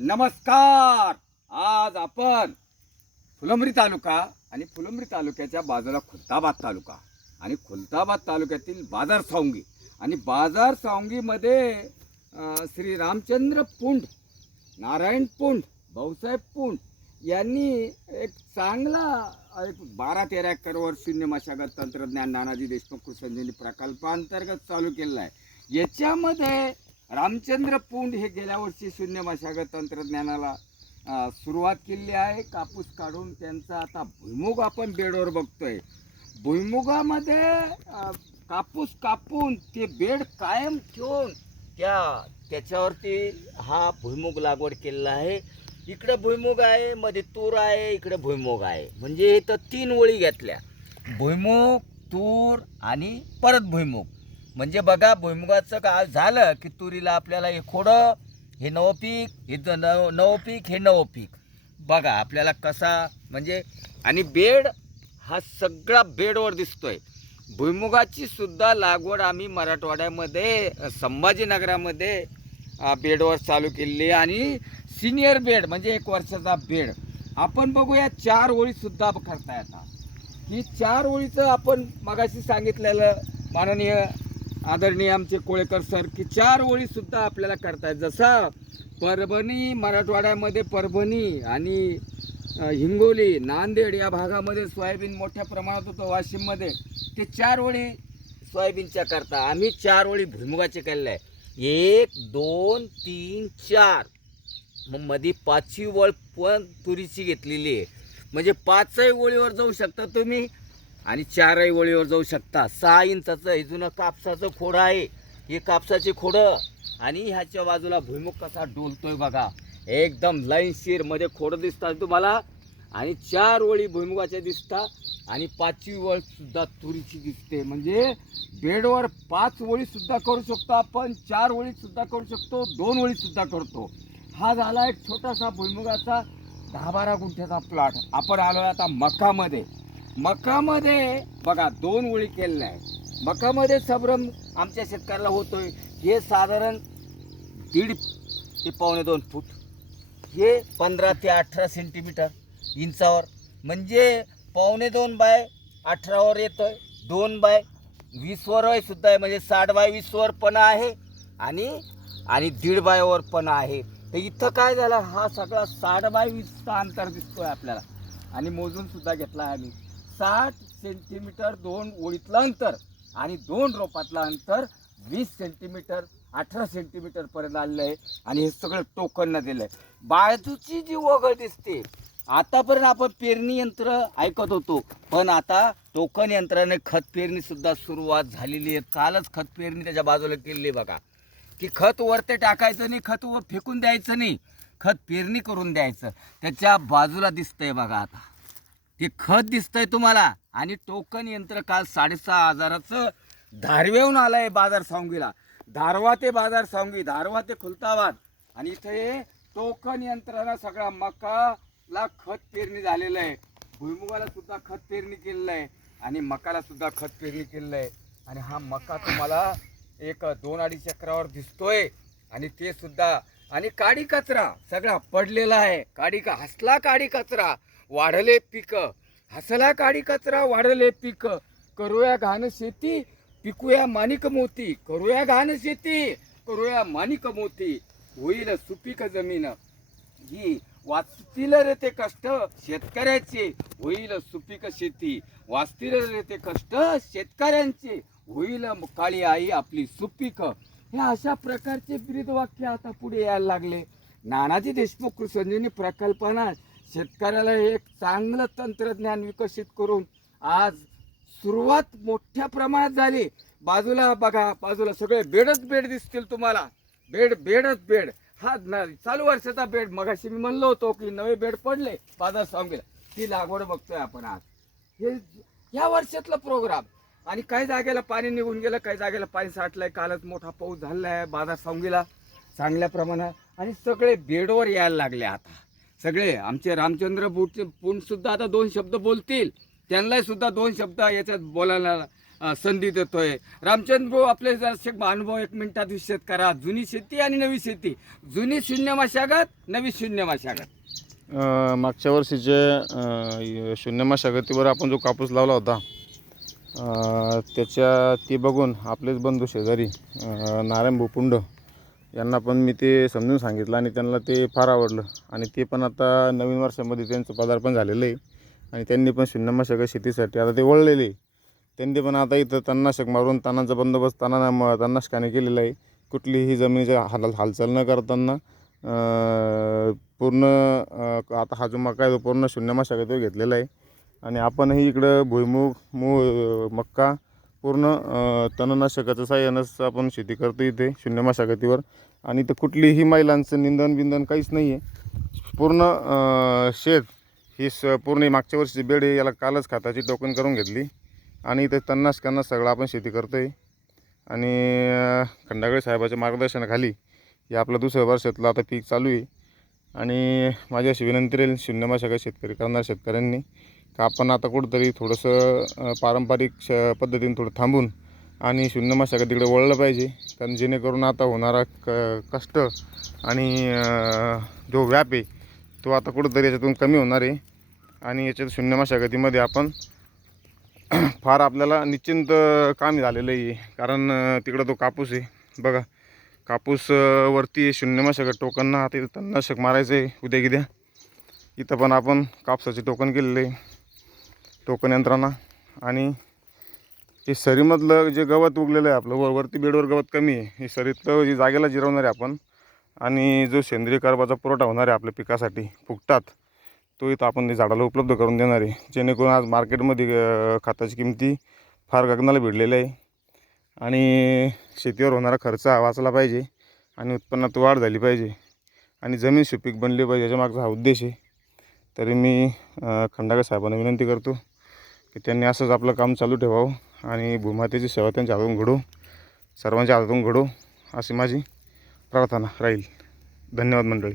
नमस्कार. आज आपण फुलंब्री तालुका आणि फुलंब्री तालुक्याच्या बाजूला खुलताबाद तालुका आणि खुलताबाद तालुक्यातील बाजार सावंगी आणि बाजार सावंगीमध्ये श्री रामचंद्र पुंड, नारायण पुंड, भाऊसाहेब पुंड यांनी एक चांगला 12-13 एकरवर शून्य मशागत तंत्रज्ञान नानाजी देशमुख कृषी संजीवनी प्रकल्पांतर्गत चालू केलेलं आहे. याच्यामध्ये रामचंद्र पुंड हे गेल्या वर्षी शून्य मशागत तंत्रज्ञानाला सुरुवात केली आहे. कापूस काढून त्यांचा आता भुईमुग आपण बेडवर बघतोय. भुईमुगामध्ये कापूस कापून ते बेड कायम ठेवून त्याच्यावरती हा भुईमुग लागवड केलेला आहे. इकडे भुईमुग आहे, मध्ये तूर आहे, इकडे भुईमुग आहे. म्हणजे इथं 3 ओळी घेतल्या, भुईमुग, तूर आणि परत भुईमुग. म्हणजे बघा, भुईमुगाचं काय झालं की तुरीला आपल्याला हे खोडं, हे नवं पीक, हे नवं पीक, हे नवं पीक. बघा आपल्याला कसा म्हणजे, आणि बेड हा सगळा बेडवर दिसतोय. भुईमुगाची सुद्धा लागवड आम्ही मराठवाड्यामध्ये संभाजीनगरामध्ये बेडवर चालू केलेली आणि सिनियर बेड म्हणजे 1 वर्षाचा बेड आपण बघूया. 4 ओळीसुद्धा करता येतात. ही 4 ओळीचं आपण मगाशी सांगितलेलं माननीय आदरणीय आमचे कोळेकर सर की 4 ओळीसुद्धा आपल्याला करतायत. जसा परभणी, मराठवाड्यामध्ये परभणी आणि हिंगोली, नांदेड या भागामध्ये सोयाबीन मोठ्या प्रमाणात होतं. वाशिममध्ये ते 4 ओळी सोयाबीनच्या करता आम्ही 4 ओळी भुईमुगाचे केलेले आहे. 1, 2, 3, 4. मग मध्ये 5वी ओळ पण तुरीची घेतलेली आहे. म्हणजे 5ही ओळीवर जाऊ शकता तुम्ही आणि 4ही ओळीवर जाऊ शकता. 6 इंचाचं हे जुनं कापसाचं खोडं आहे, हे कापसाचे खोडं आणि ह्याच्या बाजूला भुईमुग कसा डोलतोय बघा. एकदम लाईनशीर मध्ये खोडं दिसतात तुम्हाला आणि 4 ओळी भुईमुगाच्या दिसतात आणि 5वी ओळ सुद्धा तुरीची दिसते. म्हणजे बेडवर 5 ओळीसुद्धा करू शकतो आपण, 4 ओळीसुद्धा करू शकतो, 2 ओळीसुद्धा करतो. हा झाला एक छोटासा भुईमुगाचा 10-12 गुंठ्याचा प्लॉट. आपण आलो आता मकामध्ये. मकामध्ये बघा 2 ओळी केलेल्या आहे. मकामध्ये संभ्रम आमच्या शेतकऱ्याला होतोय. हे साधारण 1.5 ते 1.25 फूट, हे 15 ते 18 सेंटीमीटर इंचावर, म्हणजे 2.25 बाय 18वर येतोय. 2 बाय 20वर सुद्धा आहे, म्हणजे 60 बाय 20वर पण आहे आणि 1.5 बायवर पण आहे. तर इथं काय झालं, हा सगळा 60 बाय 20चा अंतर दिसतोय आपल्याला आणि मोजून सुद्धा घेतला आहे आम्ही. 60 सेंटीमीटर 2 ओळीतलं अंतर आणि 2 रोपातलं अंतर 20 सेंटीमीटर 18 सेंटीमीटर पर्यंत आलेलं आहे. आणि हे सगळं टोकननं दिलं आहे. बाजूची जी वगळ दिसते, आतापर्यंत आपण पेरणी यंत्र ऐकत होतो, पण आता टोकन यंत्राने खत पेरणी सुद्धा सुरुवात झालेली आहे. कालच खत पेरणी त्याच्या बाजूला केलेली बघा. की खत वरते टाकायचं नाही, खत वर फेकून द्यायचं नाही, खत पेरणी करून द्यायचं. त्याच्या बाजूला दिसतंय बघा, आता ते खत दिसतंय तुम्हाला. आणि टोकन यंत्र काल 6,500चं धारवेहून आलंय बाजार सावंगीला. धारवा ते बाजार सावंगी, धारवा ते खुलताबाद. आणि इथे टोकन यंत्रानं सगळा मकाला खत पेरणी झालेलं आहे. भुईमुगाला सुद्धा खत पेरणी केलेलं आहे आणि मकाला सुद्धा खत पेरणी केलेलं आहे. आणि हा मका तुम्हाला 1-2-2.5 एकरावर दिसतोय. आणि ते सुद्धा आणि काडी कचरा सगळा पडलेला आहे. हसला काडी कचरा वाढले पीक, हसला काडी कचरा वाढले पीक, करूया घाण शेती पिकूया माणिक मोती, करूया घाण शेती करूया माणिक मोती, होईल सुपीक जमीन ही वाचतील रे ते कष्ट शेतकऱ्याचे, होईल सुपीक शेती वाचतील रे ते कष्ट शेतकऱ्यांचे, होईल काळी आई आपली सुपीक. हे अशा प्रकारचे ब्रीदवाक्य आता पुढे यायला लागले. नानाजी देशमुख कृषी संजीवनी प्रकल्पानं शेतकऱ्याला एक चांगलं तंत्रज्ञान विकसित करून आज सुरुवात मोठ्या प्रमाणात झाली. बाजूला बघा, बाजूला सगळे बेडच बेड दिसतील तुम्हाला. बेडच बेड. हा चालू वर्षाचा बेड. मगाशी मी म्हणलो होतो की नवे बेड पडले बाजार सावंगीला, ती लागवड बघतोय आपण आज. हे या वर्षातला प्रोग्राम. आणि काही जागेला पाणी निघून गेलं, काही जागेला पाणी साठलंय. कालच मोठा पाऊस झालेला आहे बाजार सावंगीला चांगल्या प्रमाणात आणि सगळे बेडवर यायला लागले. आता सगळे आमचे रामचंद्र पुंड सुद्धा आता 2 शब्द बोलतील. त्यांना सुद्धा 2 शब्द याच्यात बोलायला संधी देतोय. रामचंद्र भाऊ आपले जरासे अनुभव 1 मिनिटात विषद करा. जुनी शेती आणि नवी शेती, जुनी शून्य मशागत, नवी शून्य मशागत. मागच्या वर्षीचे शून्य मशागतीवर आपण जो कापूस लावला होता ते बघून आपलेच बंधू शेजारी नारायण भाऊ पुंड यांना पण मी ते समजून सांगितलं आणि त्यांना ते फार आवडलं आणि ते पण आता नवीन वर्षामध्ये त्यांचं पदार्पण झालेलं आहे आणि त्यांनी पण शून्य मशागत शेतीसाठी आता ते वळलेले आहे. त्यांनी पण आता इथं तणनाशक मारून तणांचा बंदोबस्त तणनाशकाने केलेला आहे. कुठलीही जमिनीची हालचाल न करताना पूर्ण आता हा जो मका आहे तो पूर्ण शून्य मशागतीवर घेतलेला आहे आणि आपणही इकडं भुईमुग मक्का पूर्ण तणनाशकाचं साहाय्यानंच आपण शेती करतो इथे शून्य मशागतीवर. आणि इथं कुठलीही महिलांचं निंदन काहीच नाही आहे. पूर्ण शेत ही पूर्ण मागच्या वर्षीची बेड आहे, याला कालच खताची टोकन करून घेतली आणि इथं तणनाशकांना सगळं आपण शेती करतो आहे. आणि खंडागळे साहेबाच्या मार्गदर्शनाखाली हे आपलं दुसऱ्या वर्षातलं आता पीक चालू आहे. आणि माझी अशी विनंती राहील शून्य मशागत शेतकरी करणाऱ्या शेतकऱ्यांनी का आपण आता कुठंतरी थोडंसं पारंपरिक पद्धतीने थोडं थांबून आणि शून्य मशागत तिकडे वळलं पाहिजे. कारण जेणेकरून आता होणारा कष्ट आणि जो व्याप आहे तो आता कुठंतरी याच्यातून कमी होणार आहे. आणि याच्यात शून्य मशागतीमध्ये आपण फार आपल्याला निश्चिंत काम झालेलं आहे. कारण तिकडं तो कापूस आहे बघा, कापूस वरती शून्य मशागत टोकनना आता इथं तणनाशक मारायचं आहे उद्या. इथं पण आपण कापसाचे टोकन केलेले आहे, टोकन यंत्रणा. आणि हे सरीमधलं जे गवत उगलेलं आहे आपलं वरती बेडवर गवत कमी आहे, हे सरीतलं जी जागेला जिरवणार आहे आपण आणि जो सेंद्रिय कर्बाचा पुरवठा होणार आहे आपल्या पिकासाठी फुकटात तो इथं आपण झाडाला उपलब्ध करून देणार आहे. जेणेकरून आज मार्केटमध्ये खताची किमती फार गगनाला भिडलेल्या आहे आणि शेतीवर होणारा खर्च वाचला पाहिजे आणि उत्पन्नात वाढ झाली पाहिजे आणि जमीन सुपीक बनली पाहिजे, याच्यामागचा हा उद्देश आहे. तरी मी खंडागळे साहेबांना विनंती करतो की त्यांनी असंच आपलं काम चालू ठेवावं आणि भूमातेची सेवा त्यांच्या हातून घडो, सर्वांच्या हातून घडो अशी माझी प्रार्थना राहील. धन्यवाद मंडळी.